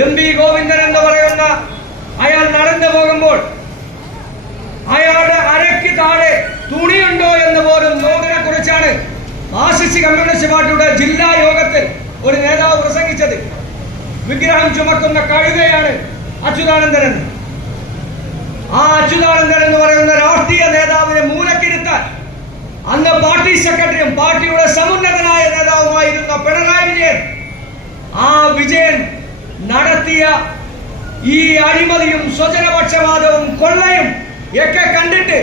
MV. Govindan എന്ന് പറയുന്ന അയാൾ നടന്നു പോകുമ്പോൾ അയാളുടെ അരയ്ക്ക് താഴെ തുണിയുണ്ടോ എന്ന് പോലും നോക്കിനെ കുറിച്ചാണ് മാർക്സിസ്റ്റ് കമ്മ്യൂണിസ്റ്റ് പാർട്ടിയുടെ ജില്ലാ യോഗത്തിൽ ഒരു നേതാവ് പ്രസംഗിച്ചത്. വിഗ്രഹം ചുമക്കുന്ന കഴുതയാണ് അച്യുതാനന്ദൻ എന്ന്. ആ അച്യുതാനന്ദൻ എന്ന് പറയുന്ന രാഷ്ട്രീയ നേതാവിനെ മൂലക്കിരുത്താൻ അന്ന് പാർട്ടി സെക്രട്ടറിയും പാർട്ടിയുടെ സമുന്നതനായ നേതാവുമായിരുന്ന പിണറായി വിജയൻ, ആ വിജയൻ നടത്തിയ ഈ അഴിമതിയും സ്വജനപക്ഷപാതവും കൊള്ളയും ഒക്കെ കണ്ടിട്ട്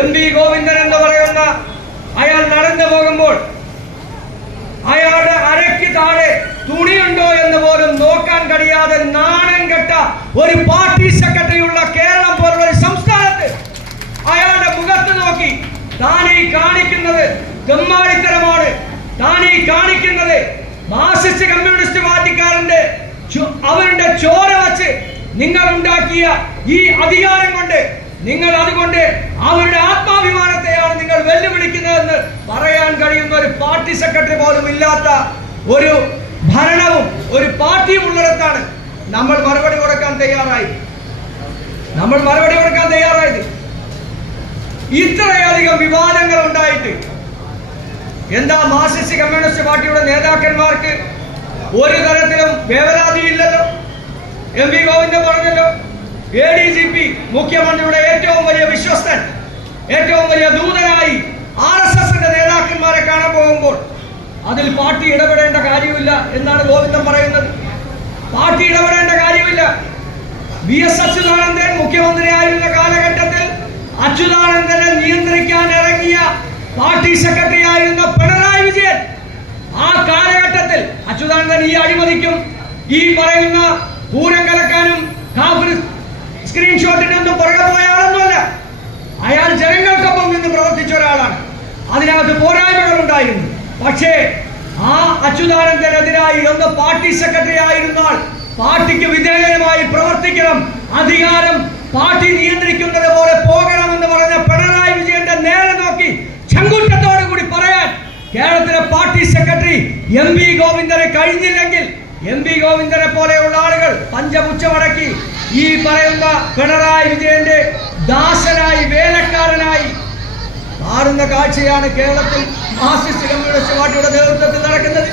എം.വി. ഗോവിന്ദൻ എന്ന് പറയുന്ന അയാൾ നടന്നു പോകുമ്പോൾ അയാളുടെ അരയ്ക്ക് താഴെ തുണിയുണ്ടോ എന്ന് പോലും നോക്കാൻ കഴിയാതെ നാണം കെട്ട ഒരു പാർട്ടി സെക്രട്ടറിയുള്ള കേരളം പോലുള്ള ഒരു സംസ്ഥാനത്ത് അയാളുടെ മുഖത്ത് നോക്കി താൻ ഈ കാണിക്കുന്നത് തെമ്മാടിത്തരമാണ്, താൻ ഈ കാണിക്കുന്നത് മാർക്സിസ്റ്റ് കമ്മ്യൂണിസ്റ്റ് പാർട്ടിക്കാരന്റെ അവരുടെ ചോര വച്ച് നിങ്ങൾ ഉണ്ടാക്കിയ ഈ അധികാരം കൊണ്ട് നിങ്ങൾ അതുകൊണ്ട് അവരുടെ ആത്മാഭിമാനത്തെയാണ് നിങ്ങൾ വെല്ലുവിളിക്കുന്നതെന്ന് പറയാൻ കഴിയുന്ന ഒരു പാർട്ടി സെക്രട്ടറി പോലും ഇല്ലാത്ത ഒരു ഭരണവും ഒരു പാർട്ടിയും ഉള്ളിടത്താണ് നമ്മൾ മറുപടി കൊടുക്കാൻ തയ്യാറായത്. ഇത്രയധികം വിവാദങ്ങൾ ഉണ്ടായിട്ട് എന്താ മാർക്സിസ്റ്റ് കമ്മ്യൂണിസ്റ്റ് പാർട്ടിയുടെ നേതാക്കന്മാർക്ക് ഒരു തരത്തിലും വേവലാതിയില്ലല്ലോ? എം.വി. ഗോവിന്ദൻ പറഞ്ഞല്ലോ, ADGP മുഖ്യമന്ത്രിയുടെ ഏറ്റവും വലിയ വിശ്വസ്തൻ, ഏറ്റവും വലിയ ദൂതനായി RSSന്റെ നേതാക്കന്മാരെ കാണാൻ പോകുമ്പോൾ അതിൽ പാർട്ടി ഇടപെടേണ്ട കാര്യമില്ല എന്നാണ് ഗോവിന്ദൻ പറയുന്നത്. പാർട്ടി ഇടപെടേണ്ട കാര്യമില്ല. VS അച്യുതാനന്ദൻ മുഖ്യമന്ത്രിയായിരുന്ന കാലഘട്ടത്തിൽ അച്യുതാനന്ദനെ നിയന്ത്രിക്കാൻ ഇറങ്ങിയ പാർട്ടി സെക്രട്ടറി ആയിരുന്ന പിണറായി വിജയൻ ആ കാലഘട്ടത്തിൽ അച്യുതാനന്ദൻ ഈ അഴിമതിക്കും ഈ പറയുന്ന പൂരം കലക്കാനും സ്ക്രീൻഷോട്ടിനൊന്നും പുറകെ പോയ ആളൊന്നുമല്ല. അയാൾ ജനങ്ങൾക്കൊപ്പം നിന്ന് പ്രവർത്തിച്ച ഒരാളാണ്. അതിനകത്ത് പോരായ്മകൾ ഉണ്ടായിരുന്നു. പക്ഷേ ആ അച്യുതാനന്ദനെതിരായി ഒന്ന് പാർട്ടി സെക്രട്ടറി ആയിരുന്നാൽ പാർട്ടിക്ക് വിധേയമായി പ്രവർത്തിക്കണം, അധികാരം പാർട്ടി നിയന്ത്രിക്കുന്നത് പോലെ പോകണമെന്ന് പറഞ്ഞ പിണറായി വിജയന്റെ നേരെ നോക്കി ചങ്കൂറ്റത്തോടു കൂടി പറയാൻ കേരളത്തിലെ പാർട്ടി സെക്രട്ടറി എം.വി. ഗോവിന്ദനെ കഴിഞ്ഞില്ലെങ്കിൽ എം.വി. ഗോവിന്ദനെ പോലെയുള്ള ആളുകൾ പഞ്ചപുച്ഛമടക്കി ഈ പറയുന്ന പിണറായി വിജയന്റെ ദാസനായി വേലക്കാരനായി മാറുന്ന കാഴ്ചയാണ് കേരളത്തിൽ മാർക്സിസ്റ്റ് കമ്മ്യൂണിസ്റ്റ് പാർട്ടിയുടെ നേതൃത്വത്തിൽ നടക്കുന്നത്.